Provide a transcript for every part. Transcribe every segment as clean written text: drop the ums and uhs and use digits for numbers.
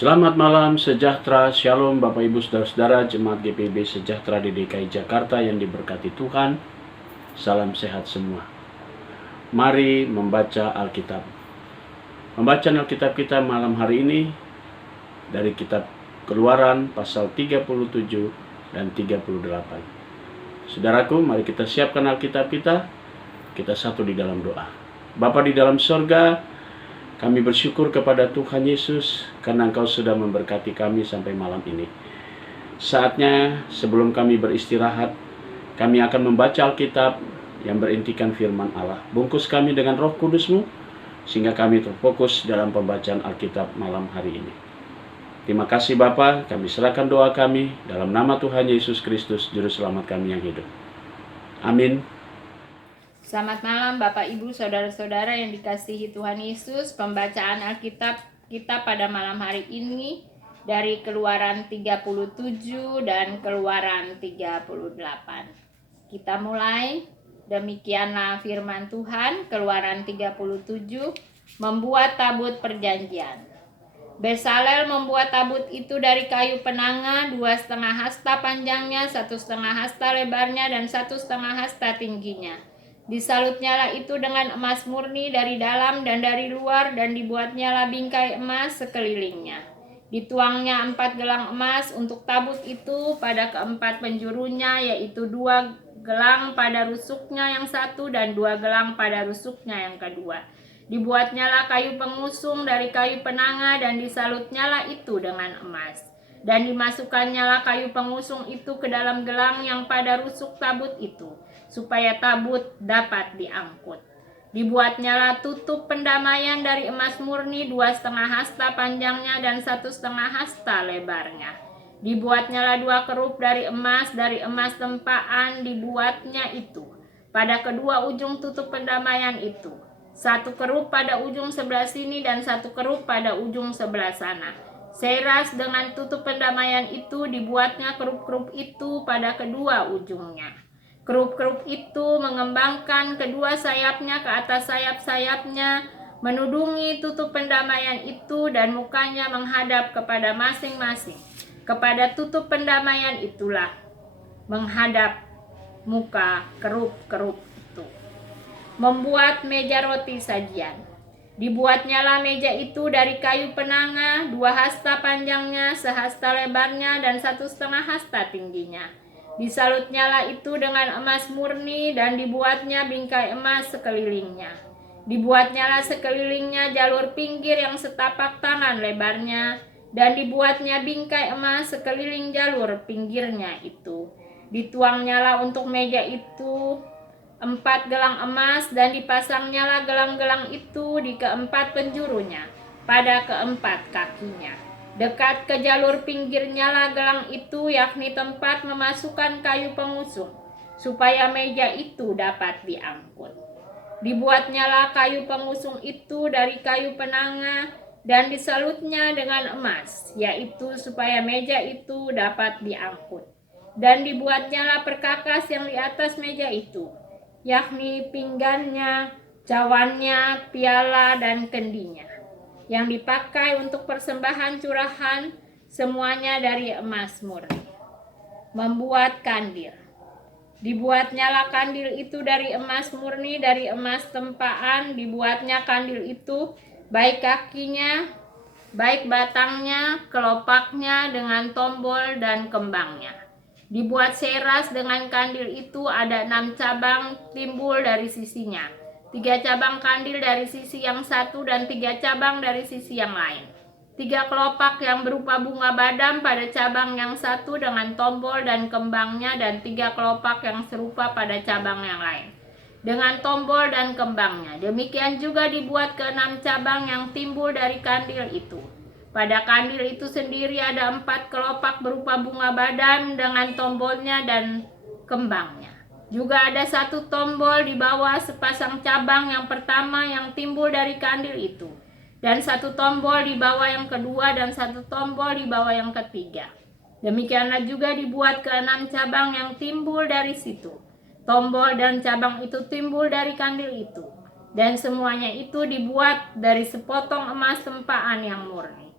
Selamat malam sejahtera, shalom Bapak Ibu Saudara-saudara Jemaat GPIB Sejahtera di DKI Jakarta yang diberkati Tuhan. Salam sehat semua. Mari membaca Alkitab. Pembacaan Alkitab kita malam hari ini dari kitab Keluaran pasal 37 dan 38. Saudaraku, mari kita siapkan Alkitab kita satu di dalam doa. Bapa di dalam sorga, kami bersyukur kepada Tuhan Yesus karena Engkau sudah memberkati kami sampai malam ini. Saatnya sebelum kami beristirahat, kami akan membaca Alkitab yang berintikan firman Allah. Bungkus kami dengan Roh Kudus-Mu sehingga kami terfokus dalam pembacaan Alkitab malam hari ini. Terima kasih Bapa, kami serahkan doa kami dalam nama Tuhan Yesus Kristus, Juru Selamat kami yang hidup. Amin. Selamat malam Bapak Ibu Saudara-saudara yang dikasihi Tuhan Yesus. Pembacaan Alkitab kita pada malam hari ini dari Keluaran 37 dan Keluaran 38. Kita mulai. Demikianlah firman Tuhan. Keluaran 37, membuat tabut perjanjian. Bezalel membuat tabut itu dari kayu penanga, 2,5 hasta panjangnya, 1,5 hasta lebarnya, dan 1,5 hasta tingginya. Disalutnyalah itu dengan emas murni dari dalam dan dari luar, dan dibuatnyalah bingkai emas sekelilingnya. Dituangnya 4 gelang emas untuk tabut itu pada keempat penjurunya, yaitu 2 gelang pada rusuknya yang satu dan 2 gelang pada rusuknya yang kedua. Dibuatnyalah kayu pengusung dari kayu penanga, dan disalutnyalah itu dengan emas. Dan dimasukannyalah kayu pengusung itu ke dalam gelang yang pada rusuk tabut itu, supaya tabut dapat diangkut. Dibuatnyalah tutup pendamaian dari emas murni, 2,5 hasta panjangnya dan 1,5 hasta lebarnya. Dibuatnyalah 2 kerup dari emas tempaan dibuatnya itu pada kedua ujung tutup pendamaian itu, 1 kerup pada ujung sebelah sini dan 1 kerup pada ujung sebelah sana. Seras dengan tutup pendamaian itu dibuatnya kerup-kerup itu pada kedua ujungnya. Kerup-kerup itu mengembangkan kedua sayapnya ke atas sayap-sayapnya, menudungi tutup pendamaian itu, dan mukanya menghadap kepada masing-masing. Kepada tutup pendamaian itulah menghadap muka kerup-kerup itu. Membuat meja roti sajian. Dibuatnyalah meja itu dari kayu penanga, 2 hasta panjangnya, 1 hasta lebarnya, dan 1,5 hasta tingginya. Disalutnyalah itu dengan emas murni, dan dibuatnya bingkai emas sekelilingnya. Dibuatnyalah sekelilingnya jalur pinggir yang setapak tangan lebarnya, dan dibuatnya bingkai emas sekeliling jalur pinggirnya itu. Dituangnyalah untuk meja itu 4 gelang emas, dan dipasangnyalah gelang-gelang itu di keempat penjurunya, pada keempat kakinya. Dekat ke jalur pinggirnya lah gelang itu, yakni tempat memasukkan kayu pengusung, supaya meja itu dapat diangkut. Dibuatnyalah kayu pengusung itu dari kayu penanga, dan disalutnya dengan emas, yaitu supaya meja itu dapat diangkut. Dan dibuatnyalah perkakas yang di atas meja itu, yakni pinggannya, cawannya, piala, dan kendinya, yang dipakai untuk persembahan curahan, semuanya dari emas murni. Membuat kandil. Dibuatnyalah kandil itu dari emas murni, dari emas tempaan. Dibuatnya kandil itu, baik kakinya, baik batangnya, kelopaknya, dengan tombol dan kembangnya. Dibuat seras dengan kandil itu, ada 6 cabang timbul dari sisinya, 3 cabang kandil dari sisi yang satu, dan 3 cabang dari sisi yang lain. 3 kelopak yang berupa bunga badam pada cabang yang satu dengan tombol dan kembangnya, dan 3 kelopak yang serupa pada cabang yang lain dengan tombol dan kembangnya. Demikian juga dibuat ke-6 cabang yang timbul dari kandil itu. Pada kandil itu sendiri ada 4 kelopak berupa bunga badam dengan tombolnya dan kembangnya. Juga ada 1 tombol di bawah sepasang cabang yang pertama yang timbul dari kandil itu, dan 1 tombol di bawah yang kedua, dan 1 tombol di bawah yang ketiga. Demikianlah juga dibuat ke-6 cabang yang timbul dari situ. Tombol dan cabang itu timbul dari kandil itu, dan semuanya itu dibuat dari sepotong emas tempaan yang murni.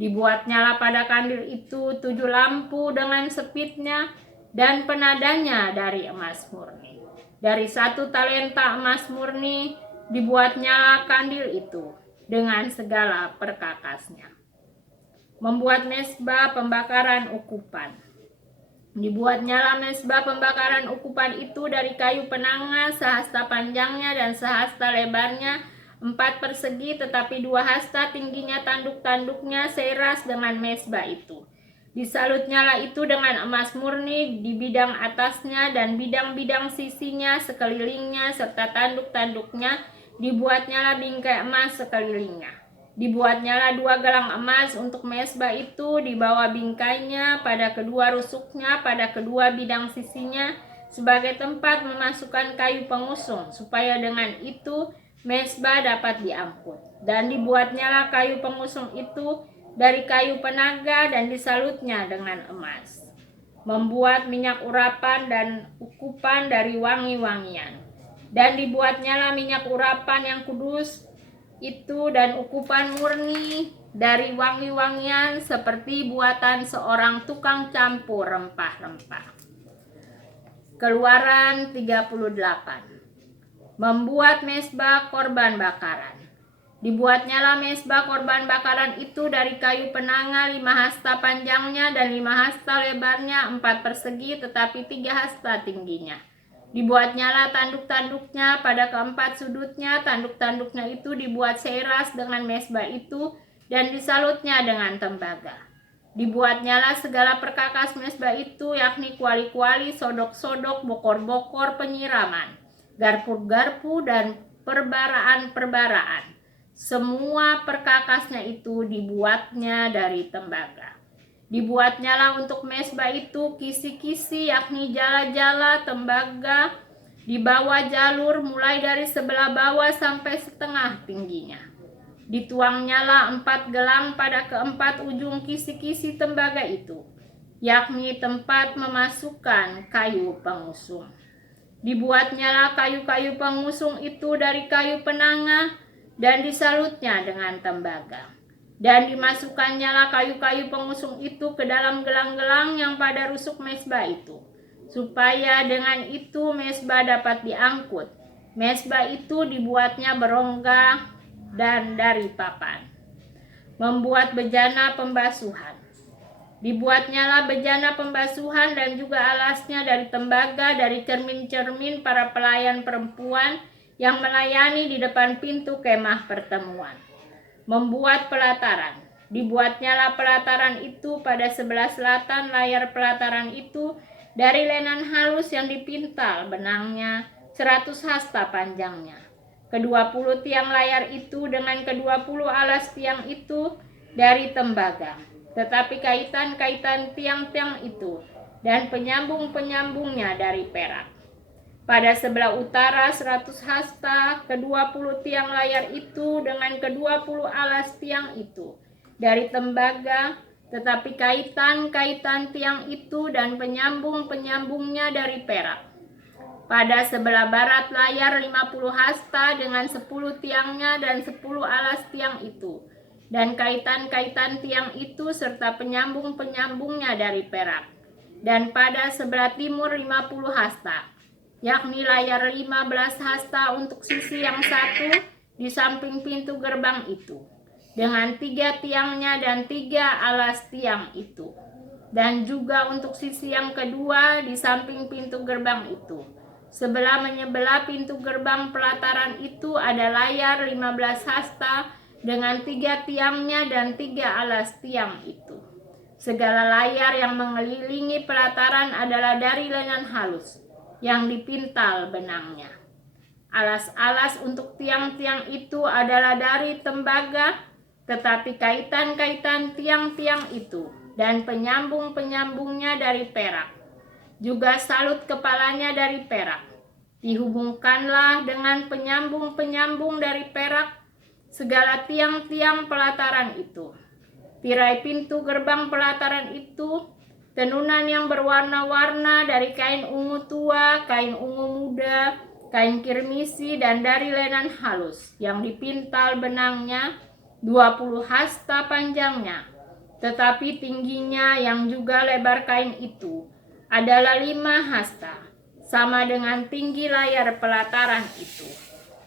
Dibuatnyalah pada kandil itu 7 lampu dengan sepitnya dan penadanya dari emas murni. Dari 1 talenta emas murni dibuatnyalah kandil itu dengan segala perkakasnya. Membuat mezbah pembakaran ukupan. Dibuatnyalah mezbah pembakaran ukupan itu dari kayu penanga, sehasta panjangnya dan sehasta lebarnya 4 persegi, tetapi 2 hasta tingginya tanduk-tanduknya seras dengan mezbah itu. Disalutnyalah itu dengan emas murni di bidang atasnya dan bidang-bidang sisinya sekelilingnya, serta tanduk-tanduknya dibuatnyalah bingkai emas sekelilingnya. Dibuatnyalah 2 gelang emas untuk mezbah itu di bawah bingkainya, pada kedua rusuknya, pada kedua bidang sisinya, sebagai tempat memasukkan kayu pengusung, supaya dengan itu mezbah dapat diangkut. Dan dibuatnyalah kayu pengusung itu dari kayu penaga dan disalutnya dengan emas. Membuat minyak urapan dan ukupan dari wangi-wangian. Dan dibuatnyalah minyak urapan yang kudus itu dan ukupan murni dari wangi-wangian seperti buatan seorang tukang campur rempah-rempah. Keluaran 38. Membuat mezbah korban bakaran. Dibuatnyalah mezbah korban bakaran itu dari kayu penanga 5 hasta panjangnya dan 5 hasta lebarnya, 4 persegi tetapi 3 hasta tingginya. Dibuatnyalah tanduk-tanduknya pada keempat sudutnya, tanduk-tanduknya itu dibuat seras dengan mezbah itu dan disalutnya dengan tembaga. Dibuatnyalah segala perkakas mezbah itu, yakni kuali-kuali, sodok-sodok, bokor-bokor penyiraman, garpu-garpu dan perbaraan-perbaraan. Semua perkakasnya itu dibuatnya dari tembaga. Dibuatnyalah untuk mezbah itu kisi-kisi, yakni jala-jala tembaga di bawah jalur mulai dari sebelah bawah sampai setengah tingginya. Dituangnyalah 4 gelang pada keempat ujung kisi-kisi tembaga itu, yakni tempat memasukkan kayu pengusung. Dibuatnyalah kayu-kayu pengusung itu dari kayu penanga dan disalutnya dengan tembaga. Dan dimasukannyalah kayu-kayu pengusung itu ke dalam gelang-gelang yang pada rusuk mezbah itu, supaya dengan itu mezbah dapat diangkut. Mezbah itu dibuatnya berongga dan dari papan. Membuat bejana pembasuhan. Dibuatnyalah bejana pembasuhan dan juga alasnya dari tembaga, dari cermin-cermin para pelayan perempuan yang melayani di depan pintu kemah pertemuan. Membuat pelataran. Dibuatnyalah pelataran itu pada sebelah selatan layar pelataran itu dari lenan halus yang dipintal benangnya 100 hasta panjangnya. Ke-20 tiang layar itu dengan ke-20 alas tiang itu dari tembaga. Tetapi kaitan-kaitan tiang-tiang itu dan penyambung-penyambungnya dari perak. Pada sebelah utara 100 hasta, ke-20 tiang layar itu dengan ke-20 alas tiang itu dari tembaga, tetapi kaitan-kaitan tiang itu dan penyambung-penyambungnya dari perak. Pada sebelah barat layar 50 hasta dengan 10 tiangnya dan 10 alas tiang itu, dan kaitan-kaitan tiang itu serta penyambung-penyambungnya dari perak. Dan pada sebelah timur 50 hasta, yakni layar 15 hasta untuk sisi yang satu di samping pintu gerbang itu, dengan 3 tiangnya dan 3 alas tiang itu. Dan juga untuk sisi yang kedua di samping pintu gerbang itu, sebelah menyebelah pintu gerbang pelataran itu ada layar 15 hasta dengan 3 tiangnya dan 3 alas tiang itu. Segala layar yang mengelilingi pelataran adalah dari lenan halus yang dipintal benangnya. Alas-alas untuk tiang-tiang itu adalah dari tembaga, tetapi kaitan-kaitan tiang-tiang itu dan penyambung-penyambungnya dari perak. Juga salut kepalanya dari perak. Dihubungkanlah dengan penyambung-penyambung dari perak segala tiang-tiang pelataran itu. Tirai pintu gerbang pelataran itu tenunan yang berwarna-warna dari kain ungu tua, kain ungu muda, kain kirmisi, dan dari lenan halus yang dipintal benangnya 20 hasta panjangnya tetapi tingginya yang juga lebar kain itu adalah 5 hasta, sama dengan tinggi layar pelataran itu.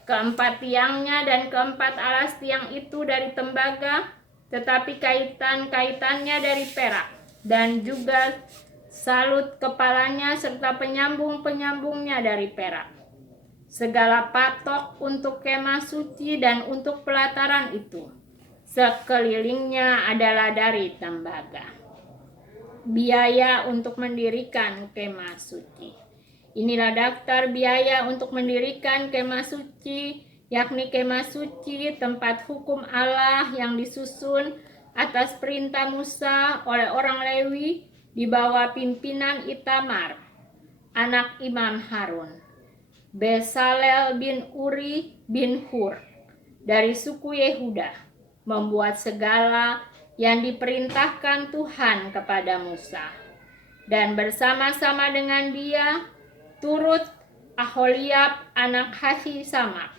Keempat tiangnya dan keempat alas tiang itu dari tembaga, tetapi kaitan-kaitannya dari perak, dan juga salut kepalanya serta penyambung-penyambungnya dari perak. Segala patok untuk kemah suci dan untuk pelataran itu, sekelilingnya adalah dari tembaga. Biaya untuk mendirikan kemah suci. Inilah daftar biaya untuk mendirikan kemah suci, yakni kemah suci, tempat hukum Allah yang disusun atas perintah Musa oleh orang Lewi di bawah pimpinan Itamar, anak Imam Harun. Besalel bin Uri bin Hur dari suku Yehuda membuat segala yang diperintahkan Tuhan kepada Musa. Dan bersama-sama dengan dia turut Aholiab anak Ahisamak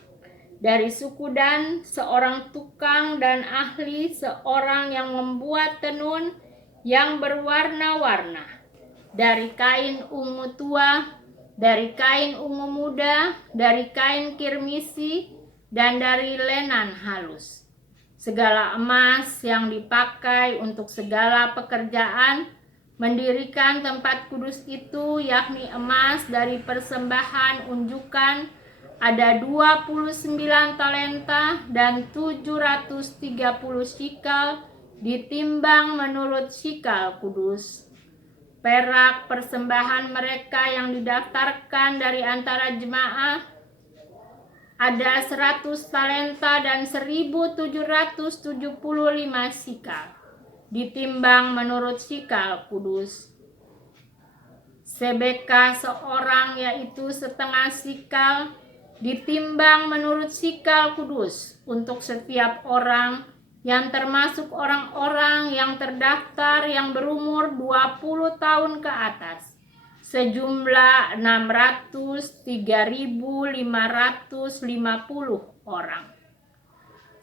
dari suku Dan, seorang tukang dan ahli, seorang yang membuat tenun yang berwarna-warna dari kain ungu tua, dari kain ungu muda, dari kain kirmisi, dan dari lenan halus. Segala emas yang dipakai untuk segala pekerjaan mendirikan tempat kudus itu, yakni emas dari persembahan unjukan, ada 29 talenta dan 730 shikal ditimbang menurut shikal kudus. Perak persembahan mereka yang didaftarkan dari antara jemaah ada 100 talenta dan 1775 shikal ditimbang menurut shikal kudus. Sebeka seorang, yaitu setengah shikal, ditimbang menurut shikal kudus untuk setiap orang, yang termasuk orang-orang yang terdaftar yang berumur 20 tahun ke atas, sejumlah 603.550 orang.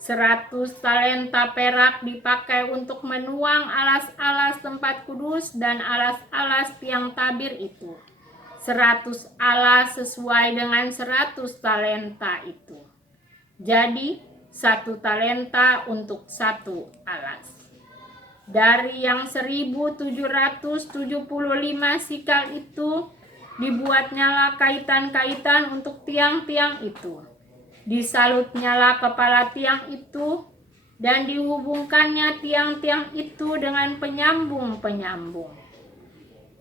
100 talenta perak dipakai untuk menuang alas-alas tempat kudus dan alas-alas tiang tabir itu. 100 alas sesuai dengan 100 talenta itu. Jadi 1 talenta untuk 1 alas. Dari yang 1775 sikal itu dibuatnyalah kaitan-kaitan untuk tiang-tiang itu. Disalutnyalah kepala tiang itu dan dihubungkannya tiang-tiang itu dengan penyambung-penyambung.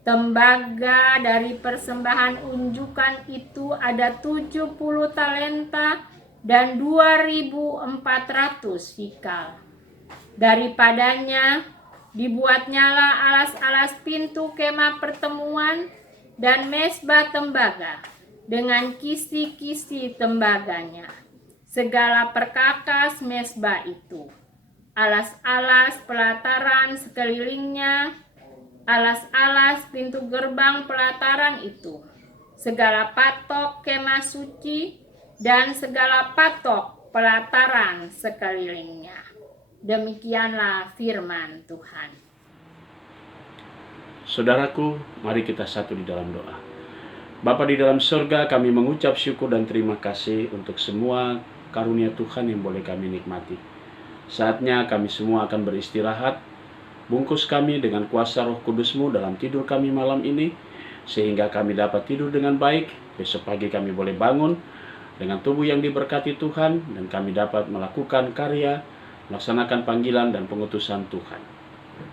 Tembaga dari persembahan unjukan itu ada 70 talenta dan 2.400 shikal. Daripadanya dibuatnyalah alas-alas pintu kemah pertemuan dan mezbah tembaga dengan kisi-kisi tembaganya, segala perkakas mezbah itu, alas-alas pelataran sekelilingnya, alas-alas pintu gerbang pelataran itu, segala patok kemah suci, dan segala patok pelataran sekelilingnya. Demikianlah firman Tuhan. Saudaraku, mari kita satu di dalam doa. Bapa di dalam surga, kami mengucap syukur dan terima kasih untuk semua karunia Tuhan yang boleh kami nikmati. Saatnya kami semua akan beristirahat. Bungkus kami dengan kuasa Roh Kudus-Mu dalam tidur kami malam ini, sehingga kami dapat tidur dengan baik. Besok pagi kami boleh bangun dengan tubuh yang diberkati Tuhan, dan kami dapat melakukan karya, melaksanakan panggilan dan pengutusan Tuhan.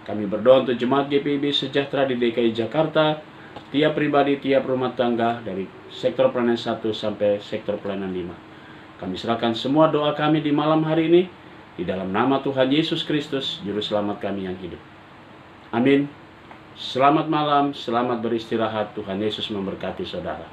Kami berdoa untuk jemaat GPIB Sejahtera di DKI Jakarta, tiap pribadi, tiap rumah tangga, dari sektor pelayanan 1 sampai sektor pelayanan 5. Kami serahkan semua doa kami di malam hari ini, di dalam nama Tuhan Yesus Kristus, Juru Selamat kami yang hidup. Amin. Selamat malam, selamat beristirahat. Tuhan Yesus memberkati saudara.